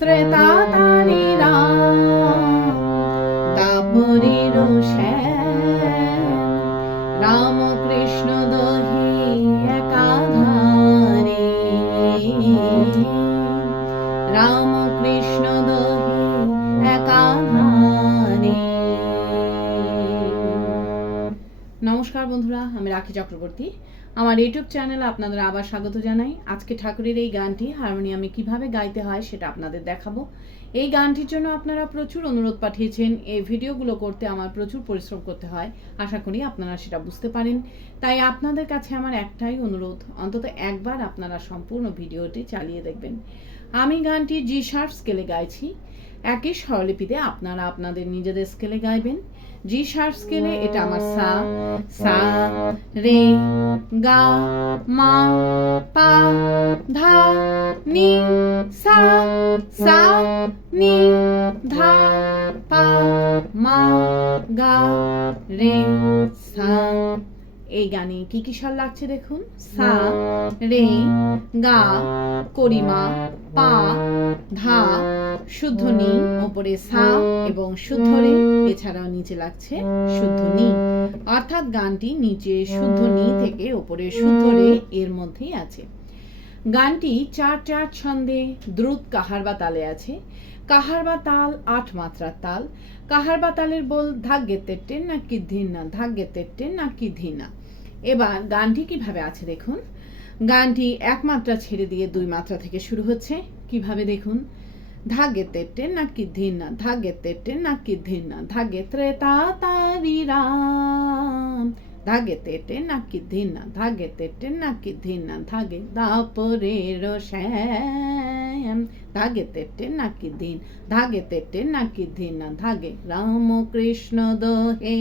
ত্রেতা তারি রাম দাপরের শ্যাম রামকৃষ্ণ দহে একাধারে রামকৃষ্ণ দহে একাধারে। নমস্কার বন্ধুরা, আমি রাখি চক্রবর্তী। আমার ইউটিউব চ্যানেলে আপনাদের আবার স্বাগত জানাই। আজকে ঠাকুরের এই গানটি হারমোনিয়ামে কিভাবে গাইতে হয় সেটা আপনাদের দেখাবো। এই গানটির জন্য আপনারা প্রচুর অনুরোধ পাঠিয়েছেন। এই ভিডিওগুলো করতে আমার প্রচুর পরিশ্রম করতে হয়, আশা করি আপনারা সেটা বুঝতে পারেন। তাই আপনাদের কাছে আমার একটাই অনুরোধ, অন্তত একবার আপনারা সম্পূর্ণ ভিডিওটি চালিয়ে দেখবেন। আমি গানটি জি শার্প স্কেলে গাইছি। একই স্বরলিপিতে আপনারা আপনাদের নিজেদের স্কেলে গাইবেন। জি শার্প স্কেলে এটা আমার সা, সা রে গা মা পা ধা নি সা, সা নি ধা পা মা গা রে সা। এই গানে কি কি স্বর লাগছে দেখুন। সা রে গা করিমা পা ধা শুদ্ধ নি, ওপরে সা এবং শুদ্ধ রে, এছাড়াও নিচে লাগছে শুদ্ধ নি। অর্থাৎ গানটি নিচে শুদ্ধ নি থেকে ওপরে শুদ্ধ রে এর মধ্যেই আছে। গানটি 4/4 ছন্দে দ্রুত কাহার বা তালে আছে। কাহার বা তাল 8 মাত্রার তাল। কাহার বা তালের বল ধাগ গেতেটে না কি ধিনা, ধাগ গেতেটে না কি ধিনা। এবার গানটি কিভাবে আছে দেখুন। গানটি 1 মাত্রা ছেড়ে দিয়ে 2 মাত্রা থেকে শুরু হচ্ছে। কিভাবে দেখুন। ধাগে তেটে নাকি ধিনা, ধাগে তেটে নাকি ধিনা, ধাগে ত্রেতা তারি রাম, ধাগে তেটে নাকি ধিনা, ধাগে তেটে নাকি ধিনা, ধাগে দাপরের শ্যাম, ধাগে তেটে নাকি ধিন, ধাগে তেটে নাকি ধিনা, ধাগে রামকৃষ্ণ দোহে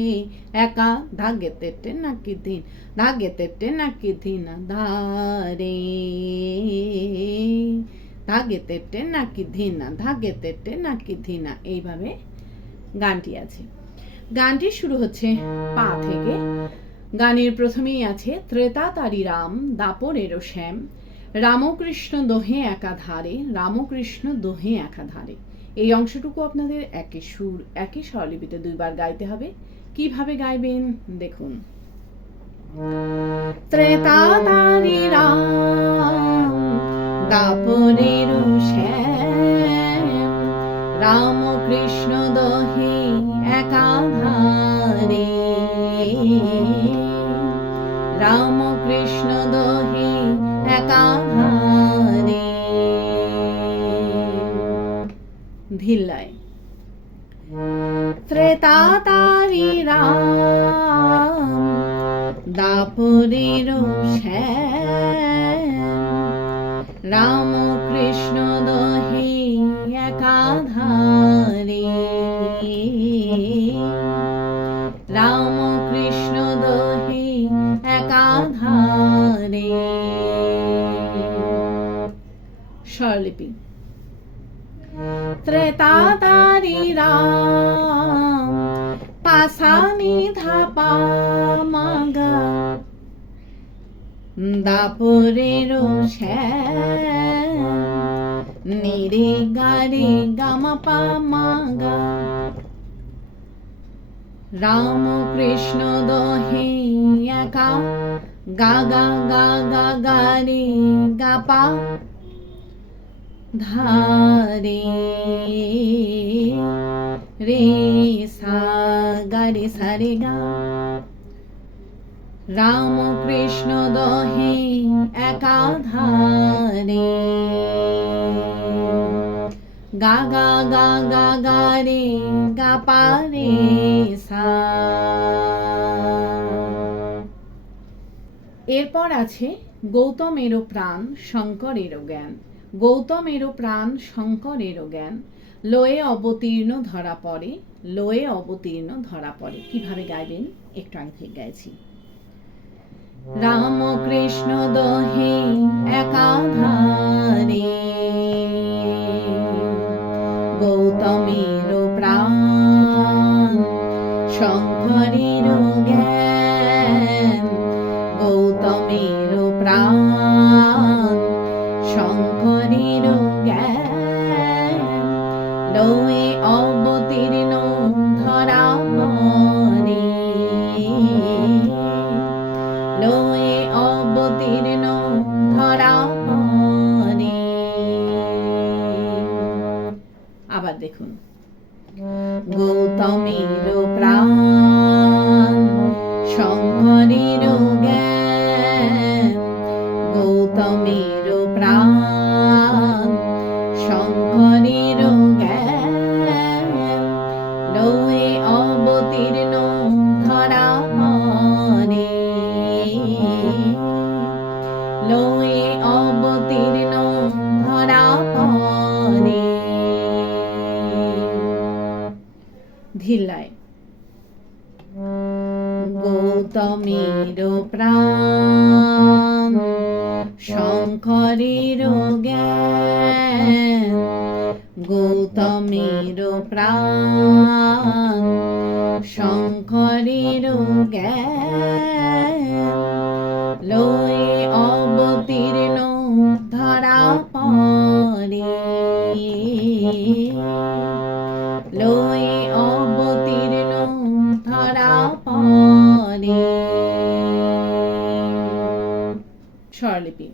একা, ধাগে তেটে নাকি ধিন, ধাগে তেটে নাকি ধিনা ধারে, ধাগে তেটে নাকি ধিনা, ধাগে তেটে নাকি ধিনা। এইভাবে গানটি আছে। গানটি শুরু হচ্ছে পা থেকে। গানের প্রথমেই আছে ত্রেতা তারি রাম দাপরের শ্যাম রামকৃষ্ণ দোহে একাধারে, রামকৃষ্ণ দোহে একাধারে। এই অংশটুকু আপনাদের একই সুর একই স্বরলিপিতে 2 বার গাইতে হবে। কিভাবে গাইবেন দেখুন। ত্রেতা তারি রাম দাপরের শ্যাম রামকৃষ্ণ দোহে একাধারে, রামকৃষ্ণ দোহে একাধারে। ধিল্লায় ত্রেতা তারি রাম দাপরের শ্যাম রামকৃষ্ণ দোহে একাধারে, রামকৃষ্ণ দোহে একাধারে। স্বরলিপি ত্রেতা তারি রাম পাসানি ধাপা মাগা, দাপরের শ্যাম নিরে গারে গামা পা মাগা, রামকৃষ্ণ দোহে একা, গা গা গা গা গা রে গা পা ধারে, রে সা গা রে সা রে গা, রামকৃষ্ণ দোহে একাধারে, গা গা গা গা গা রে গা পা রে সা। এরপর আছে গৌতমেরও প্রাণ শঙ্করেরও জ্ঞান। গৌতমেরও প্রাণ শঙ্করেরও জ্ঞান লয়ে অবতীর্ণ ধরা পড়ে, লয়ে অবতীর্ণ ধরা পড়ে। কিভাবে গাইবেন একটু আগে থেকে গাইছি। রামকৃষ্ণ দোহে একাধারে, গৌতমেরও প্রাণ শঙ্করেরও জ্ঞান, গৌতমেরও প্রাণ শঙ্করেরও জ্ঞান, লয়ে অবতীর্ণ ধরা পড়ে, লয়ে অবতীর্ণ ধরা পড়ে। আবার দেখুন, গৌতমের প্রাণ শঙ্করের জ্ঞান, গৌতমের প্রাণ শঙ্করের জ্ঞান, লয়ে অবতীর্ণ ধরা পড়ে, লয়ে অবতীর্ণ ধরা পড়ে। ধিল্লায়, গৌতমের প্রাণ শঙ্করের জ্ঞান, গৌতমের প্রাণ শঙ্করের জ্ঞান, লয়ে অবতীর্ণ ধরা পড়ে, লয়ে অবতীর্ণ ধরা পড়ে। স্বরলিপি,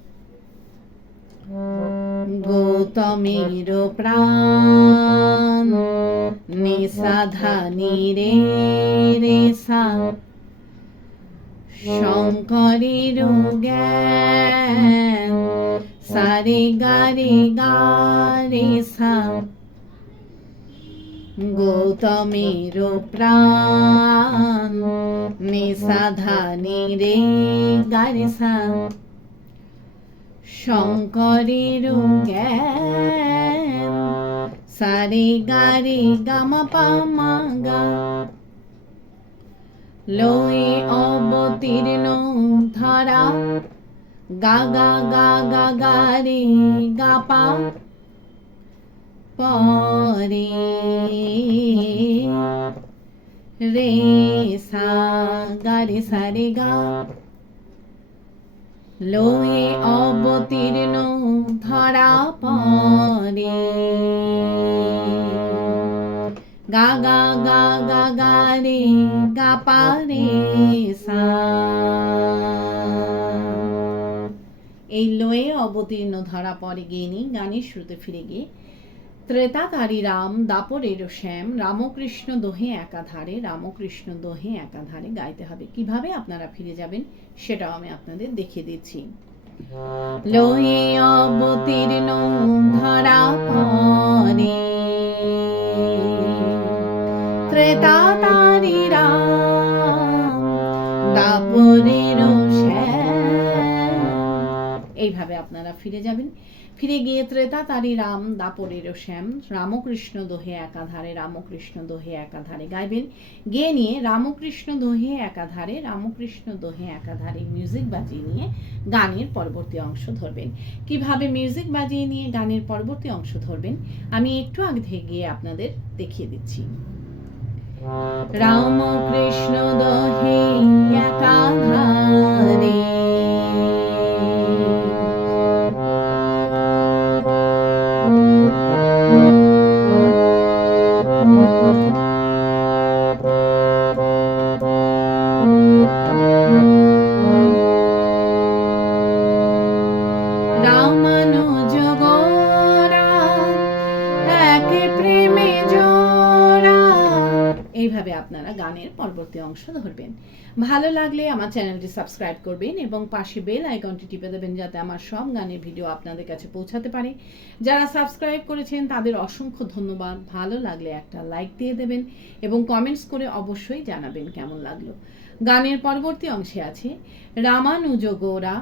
গৌতমের প্রাণ নিসাধানি রে রে সা, শঙ্করের জ্ঞান সারে গারে গারে সা, গৌতমের প্রাণ নিসাধানি রে গারে সা, শঙ্করের জ্ঞান সারে গারে গামা পামা গা, লয়ে অবতীর্ণ ধরা গা গা গা গা গা রে গা পা পরে, রে সা গা রে সা রে গা, লয়ে অবতীর্ণ ধরা পড়ে, গা গা গা গা গা রে গা পা রে সা। এই লয়ে অবতীর্ণ ধরা পড়ে গিয়ে নিই গানের শুরুতে ফিরে গিয়ে, ত্রেতাকারী রাম দাপরের শ্যাম, রামকৃষ্ণ দোহে একাধারে, রামকৃষ্ণ দোহে একাধারে গাইতে হবে। কিভাবে আপনারা ফিরে যাবেন সেটাও আমি আপনাদের দেখিয়ে দিচ্ছি। লয়ে অবতীর্ণ ধরা পড়ে, ত্রেতাকারী রাম দাপরের শ্যাম, এইভাবে আপনারা ফিরে যাবেন। ফিরে গিয়ে ত্রেতাকারী রাম দাপরের শ্যাম, রামকৃষ্ণ দোহে একাধারে, রামকৃষ্ণ দোহে একাধারে গাইবেন। গিয়ে নিয়ে রামকৃষ্ণ দোহে একাধারে, রামকৃষ্ণ দোহে একাধারে মিউজিক বাজিয়ে নিয়ে গানের পরবর্তী অংশ ধরবেন। কিভাবে মিউজিক বাজিয়ে নিয়ে গানের পরবর্তী অংশ ধরবেন আমি একটু আগে থেকে গিয়ে আপনাদের দেখিয়ে দিচ্ছি। রামকৃষ্ণ দোহে একাধারে, রামানুজ গোরা এক প্রেমে জোড়া, এইভাবে আপনারা গানের পরবর্তী অংশ ধরবেন। ভালো লাগলে আমার চ্যানেলটি সাবস্ক্রাইব করবেন এবং পাশে বেল আইকনটি টিপে দেবেন যাতে আমার সব গানের ভিডিও আপনাদের কাছে পৌঁছাতে পারে। যারা সাবস্ক্রাইব করেছেন তাদের অসংখ্য ধন্যবাদ। ভালো লাগলে একটা লাইক দিয়ে দেবেন এবং কমেন্টস করে অবশ্যই জানাবেন কেমন লাগলো। গানের পরবর্তী অংশে আছে রামানুজ গোরা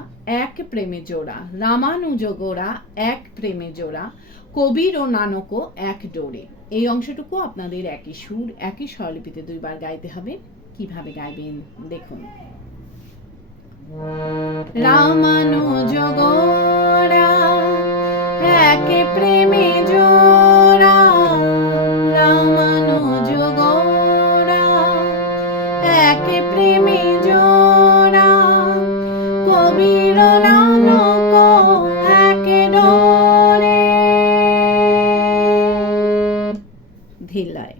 এক প্রেমে জোড়া, রামানুজ গোরা এক প্রেমে জোড়া, কবির ও নানক এক ডোরে। এই অংশটুকু আপনাদের একই সুর একই স্বরলিপিতে দুইবার গাইতে হবে। কিভাবে গাইবেন দেখুন। রামানুজ গোরা এক প্রেমে জোড়া, রামানুজ গোরা এক প্রেমে জোড়া, কবির নানক এক ডোরে। ধীলয়।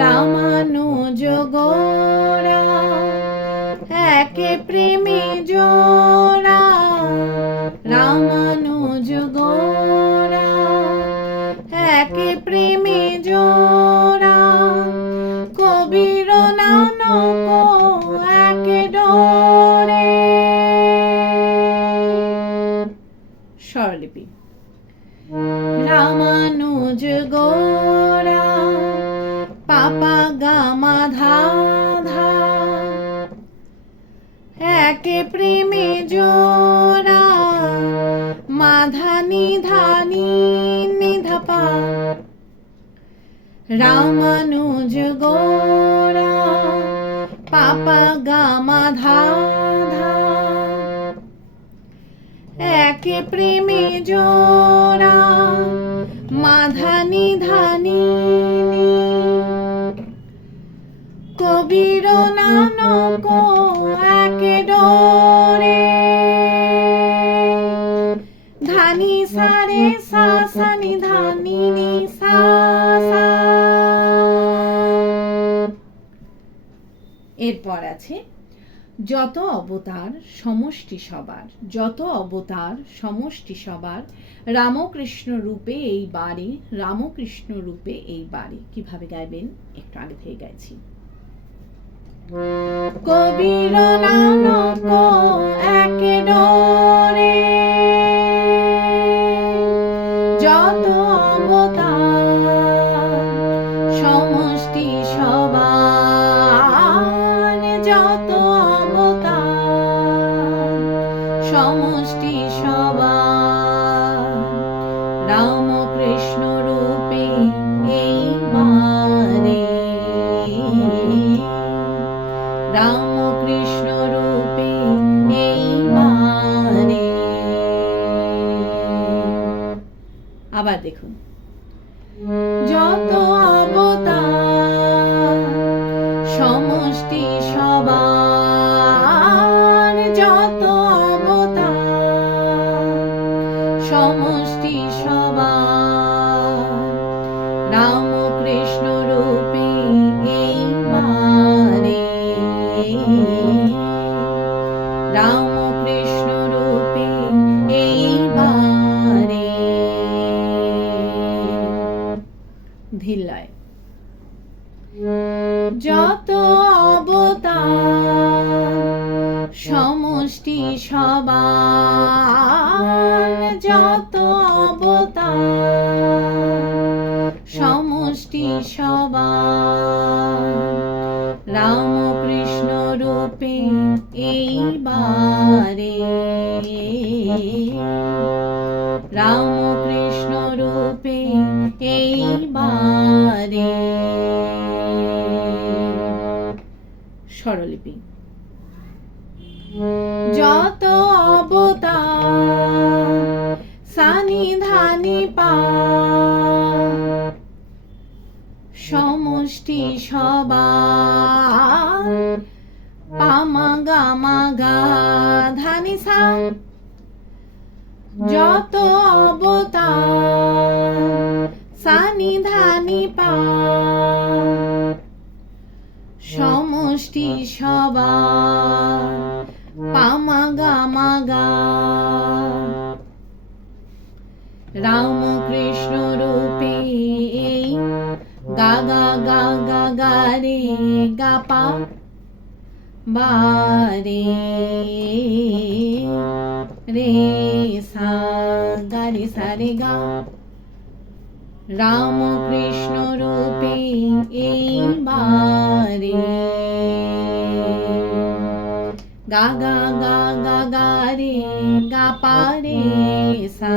রামানুজ গোরা একে প্রেমে জোড়া, রামানুজ গোরা একে প্রেমে জোড়া, কবির নানক একে ডোরে। স্বরলিপি। রামানুজ গোরা পাপা গামা ধা ধা, একে প্রেমে জোড়া, মাধা নিধা নিধা। রামানুজ গোরা পাপা গামা ধা ধা, একে প্রেমে জোড়া, মাধা নিধা নি। কবির নানক একে ডোরে, ধানি সারে সা সা নি ধানি নি সা সা। এরপর আছে যত অবতার সমষ্টি সবার, যত অবতার সমষ্টি সবার, রামকৃষ্ণ রূপে এই বাড়ি, রামকৃষ্ণ রূপে এই বাড়ি। কিভাবে গাইবেন একটু আগে থেকে গাইছি। কবির নানক একে ডোরে, যত অবতার সমষ্টি সবার, যত অবতার সমষ্টি সবার, রামকৃষ্ণ রূপে এই বাড়ি, রামকৃষ্ণ রূপে এই বাড়ি। আবার দেখুন। যত অবতার সমষ্টি সবার, যত অবতার সমষ্টি সবার, রামকৃষ্ণ রূপে এই বাড়ি, রামকৃষ্ণ রূপে এই বাড়ি। ধীলয়। যত অবতার সমষ্টি সবার, যত অবতার সমষ্টি সবার, রামকৃষ্ণ রূপে এই বাড়ি, রামকৃষ্ণ রূপে এই বাড়ি। স্বরলিপি। যত অবতার সানি ধানি পা, সমষ্টি সবার, পামা গামা গা ধানি সা, যত অবতার সানি ধানি পা, সমষ্টি সবার, পামা গামা গা, রামকৃষ্ণ রূপে এই গা গা গা গা গা রে গা পা বারে, রে সা গা রে সা রে গা, রামকৃষ্ণ রূপে এই বাড়ি, গা গা গা গা গা রে গা পা রে সা।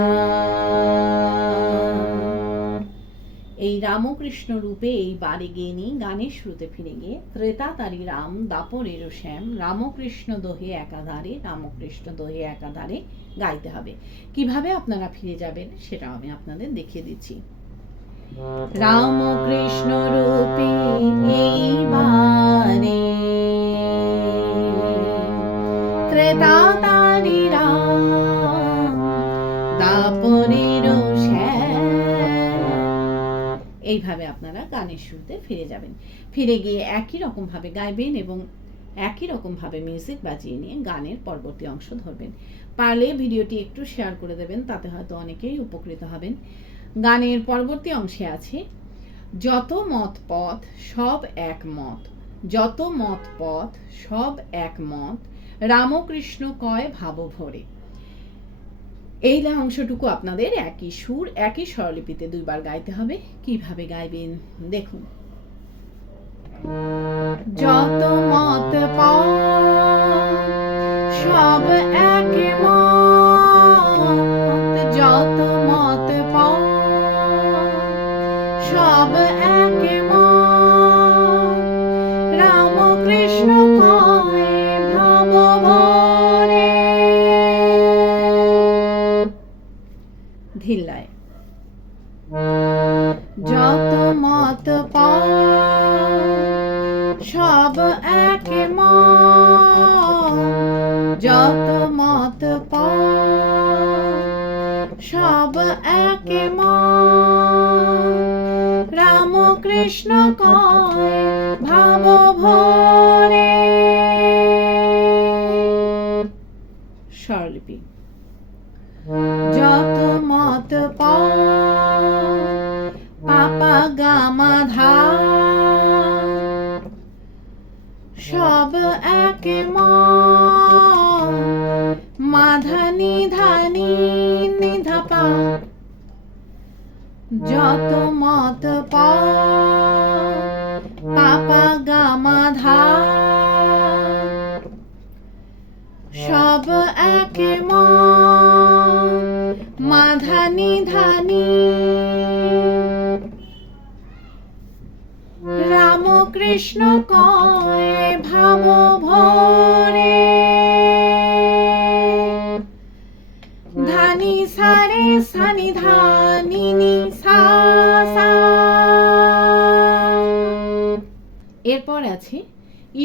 এই রামকৃষ্ণ রূপে এই বাড়ি গিয়ে নিয়ে গানের শুরুতে ফিরে গিয়ে ত্রেতা তারি রাম দাপরের শ্যাম, রামকৃষ্ণ দোহে একাধারে, রামকৃষ্ণ দোহে একাধারে গাইতে হবে। কিভাবে আপনারা ফিরে যাবেন সেটাও আমি আপনাদের দেখিয়ে দিচ্ছি। রামকৃষ্ণ রূপে এই বাড়ি, ত্রেতা তারি রাম দাপরের শ্যাম, এইভাবে আপনারা গানের শুরুতে ফিরে যাবেন। ফিরে গিয়ে একই রকমভাবে গাইবেন এবং একই রকমভাবে মিউজিক বাজিয়ে নিয়ে গানের পরবর্তী অংশ ধরবেন। পারলে ভিডিওটি একটু শেয়ার করে দেবেন, তাতে হয়তো অনেকেই উপকৃত হবেন। গানের পরবর্তী অংশে আছে, যত মত পথ সব এক মত, যত মত পথ সব এক মত, রামকৃষ্ণ কয় ভাব ভরে। এই অংশটুকু আপনাদের একই সুর একই স্বরলিপিতে দুইবার গাইতে হবে। কিভাবে গাইবেন দেখুন। যত মত পথ সব এক মত, যত মত পথ সব এক মত, রামকৃষ্ণ কয় ভাব ভরে। ধিল্লায়, যত মত পথ সব এক মত, যত মত পথ সব এক মত, রামকৃষ্ণ কয় ভাব ভরে। স্বরলিপি, যত মত পথ পাপা গামা ধা সব এক মত, মাধানি ধানি নিধাপা, যত মত পথ পাপা গামা ধা সব এক মত, মাধানি ধানি, রামকৃষ্ণ কয় ভাব ভরে। ধানি সারে সানি ধানি নি সা সা। এরপর আছে,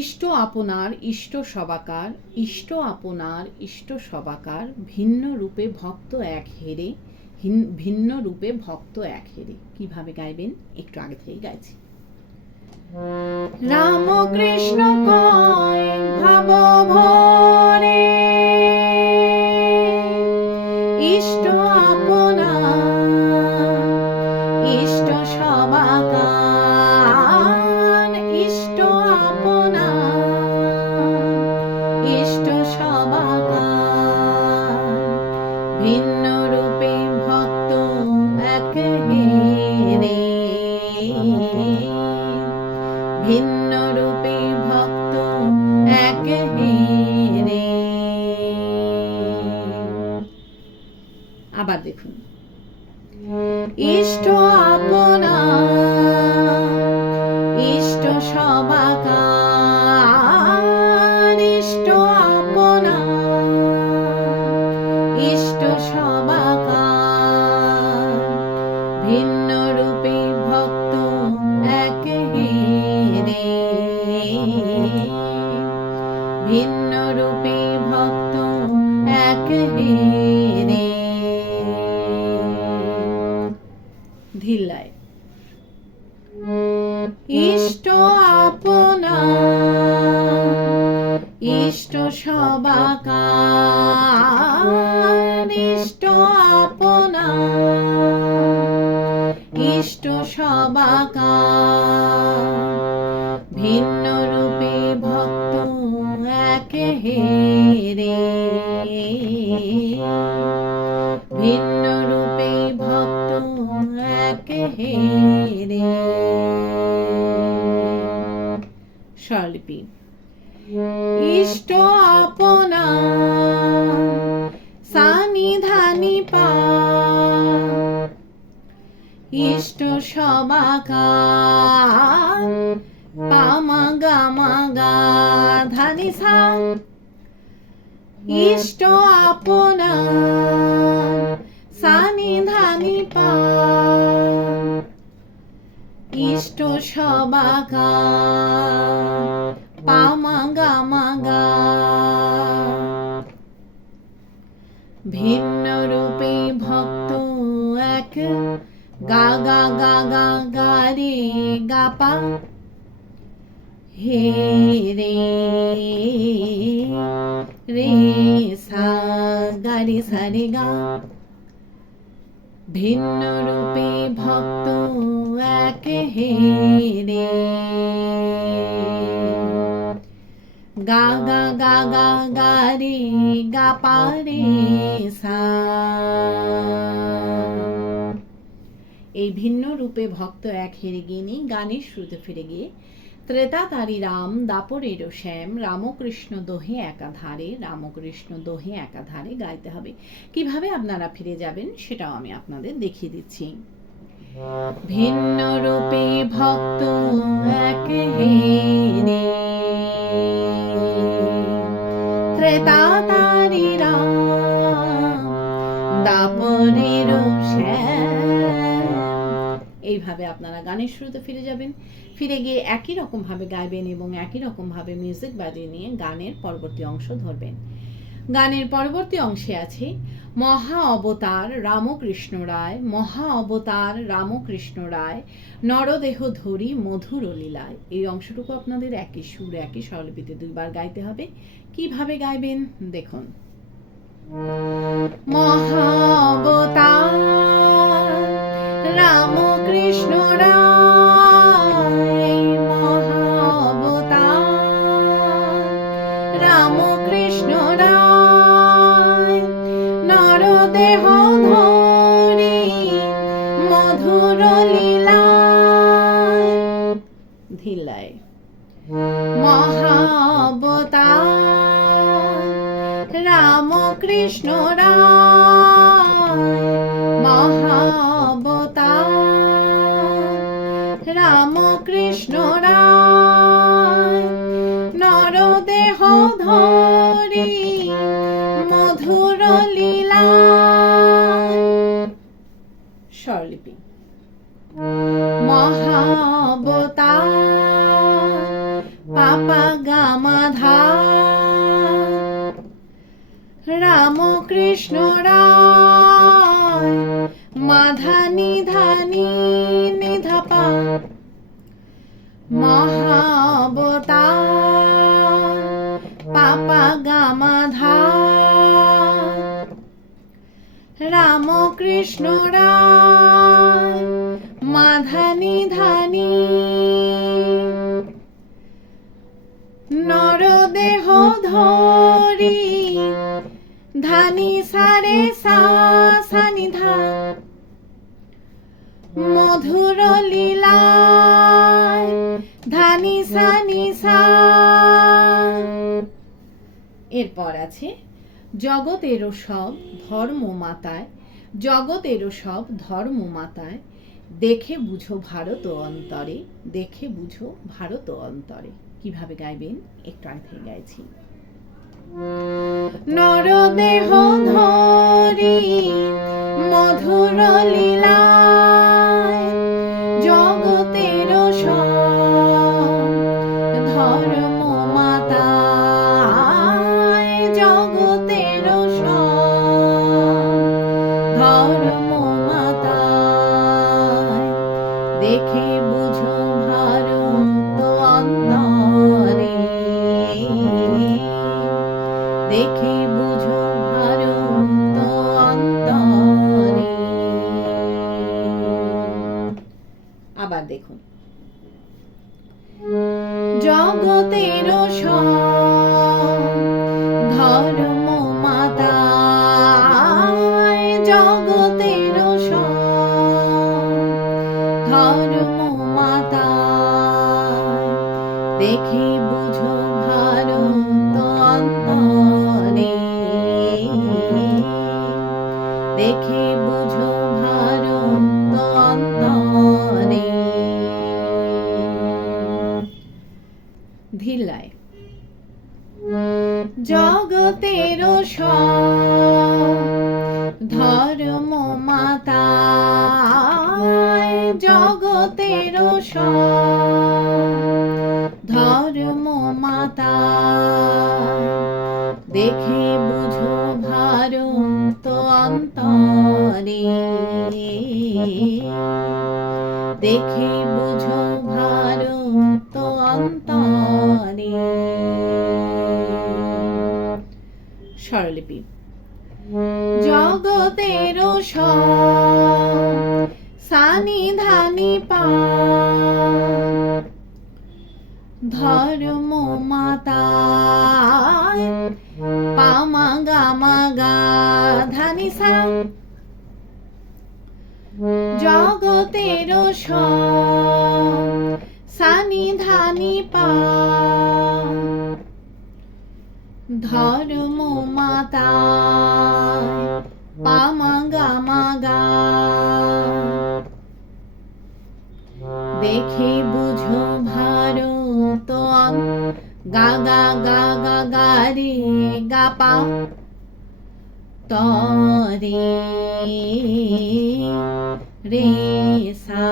ইষ্ট আপনার ইষ্ট সবাকার, ইষ্ট আপনার ইষ্ট সবাকার, ভিন্ন রূপে ভক্ত এক হেরে, ভিন্ন রূপে ভক্ত এক হেরে। কিভাবে গাইবেন একটু আগে থেকেই গাইছি। রামকৃষ্ণ কয় ভাব ভরে, ইষ্ট আপনার ইষ্ট সবাকার, ইষ্ট আপনার ইষ্ট সবাকার, ভিন্ন রূপে ভক্ত এক হেরে, ভিন্ন রূপে ভক্ত এক হেরে। আবার দেখুন, ইষ্ট আপনার ইষ্ট সবাকার, ইষ্ট আপনার ইষ্ট সবাকার, ভিন্ন রূপে ভক্ত এক হেরে, ভিন্ন রূপে ভক্ত এক হেরে। ধিল্লায়, ইষ্ট আপনার ইষ্ট সবাকার, ইষ্ট আপনার ইষ্ট সবাকার, ভিন্ন রূপে ভক্ত এক হেরে, ভিন্ন রূপে ভক্ত এক হেরে। স্বরলিপি, ইষ্ট আপনার সানি ধানি পা, ইষ্ট সবাকার, পামা গামা গা ধানি সা, ইষ্ট আপনার সানি ধানি পা, ইষ্ট সবাকার, পামা গামা গা, ভিন্ন রূপে ভক্ত এক, গা গা গা গা গা রে গা পা হে রে রে সা গা রে সা রে গা। ভিন্ন রূপে ভক্ত এক হে রে গা গা গা গা গা রে গা পা রে সা। এই ভিন্ন রূপে ভক্ত এক হেরে গিয়ে নেই গানের শুরুতে ফিরে গিয়ে ত্রেতা তারি রাম দাপরের শ্যাম রামকৃষ্ণ দোহে একাধারে রামকৃষ্ণ দোহে একাধারে গাইতে হবে। কিভাবে আপনারা ফিরে যাবেন সেটাও আমি আপনাদের দেখিয়ে দিচ্ছি। ভিন্ন রূপে ভক্ত এক হেরে ত্রেতা তারি রাম দাপরের শ্যাম। এইভাবে আপনারা গানের শুরুতে ফিরে যাবেন, ফিরে গিয়ে একই রকম ভাবে গাইবেন এবং একই রকম ভাবে মিউজিক বাজিয়ে নিয়ে গানের পরবর্তী অংশ ধরবেন। গানের পরবর্তী অংশে আছে মহা অবতার রামকৃষ্ণ রায়, মহা অবতার রামকৃষ্ণ রায় নরদেহ ধরি মধুর লীলায়। এই অংশটুকু আপনাদের একই সুর একই স্বরলিপিতে দুইবার গাইতে হবে। কিভাবে গাইবেন দেখুন। মহা অবতার রামকৃষ্ণ রায়, মহা অবতার রামকৃষ্ণ রায় নরদেহ ধরি মধুর লীলায়। ধিলায় মহা অবতার রামকৃষ্ণ রায়, মহা অবতার রামকৃষ্ণ রায় নরদেহ ধরি মধুর লীলায়। স্বরলিপি মহা অবতার পাপা গামা ধা রামকৃষ্ণ রায় মাধা নিধানি নিধাপা। মহা অবতার পাপা গামা ধা রামকৃষ্ণ রায় মাধা নিধানি নরদেহ ধরি ধানি সারে সা সানিধা মধুর লীলায় ধানি সানি সা। এরপর আছে জগতেরও সব ধর্ম মাতায়, জগতেরও সব ধর্ম মাতায় দেখে বুঝো ভারত অন্তরে, দেখে বুঝো ভারত অন্তরে। কিভাবে গাইবেন একটু আগে গাইছি। নরদেহ ধরি মধুর লীলায় জগতেরও সব ধর্ম মাতায়, জগতেরও সব ধর্ম মাতায় দেখে বুঝো ভারত অন্তরে, দেখে বুঝো ভারত অন্তরে। আবার দেখুন। জগতেরও সব ধর্ম মাতায়, জগতেরও সব ধর্ম মাতায় দেখে বুঝো ভারত অন্তরে, দেখে বুঝো ভারত অন্তরে। ধিল্লায় জগতেরও সব ধর্ম মাতায়, জগতেরও সব ধর্ম মাতায় দেখে বুঝো ভারত অন্তরে, দেখে বুঝো ভারত অন্তরে। স্বরলিপি। জগতের সানি ধানি পা, ধর্ম মাতায় পামা গামা গা ধানি সা, জগতের সানি ধানি পা, ধর্ম মাতায় পামা গামা গা, দেখে বুঝো ভারত গা গা গা গা গা রে গা পা তরে রে সা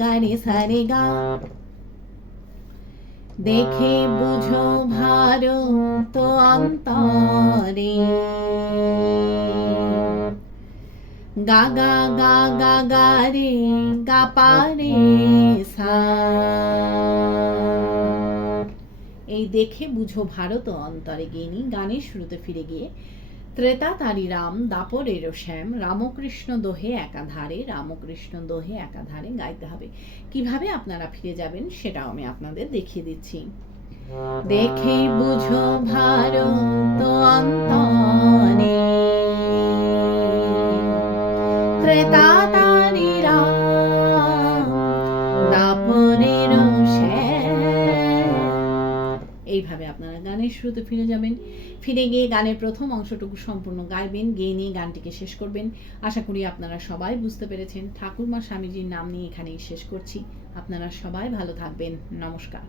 গা রে সা রে গা, দেখে বুঝো ভারত অন্তরে। গা গা গা গা গা রে গা পা রে সা। এই দেখে বুঝো ভারত অন্তরে গেনি গানের শুরুতে ফিরে গিয়ে ত্রেতা তারি রাম দাপরের শ্যাম রামকৃষ্ণ দোহে একাধারে, রামকৃষ্ণ দোহে একাধারে গাইতে হবে। কিভাবে আপনারা ফিরে যাবেন সেটাও আমি আপনাদের দেখিয়ে দিচ্ছি। দেখে বুঝো ভারত অন্তরে, ত্রেতা তারি রাম দাপরের শ্যাম। এইভাবে আপনারা গানের শুরুতে ফিরে যাবেন। ফিরে গিয়ে গানের প্রথম অংশটুকু সম্পূর্ণ গাইবেন, গেয়ে নিয়ে গানটিকে শেষ করবেন। আশা করি আপনারা সবাই বুঝতে পেরেছেন। ঠাকুরমা স্বামীজির নাম নিয়ে এখানেই শেষ করছি। আপনারা সবাই ভালো থাকবেন। নমস্কার।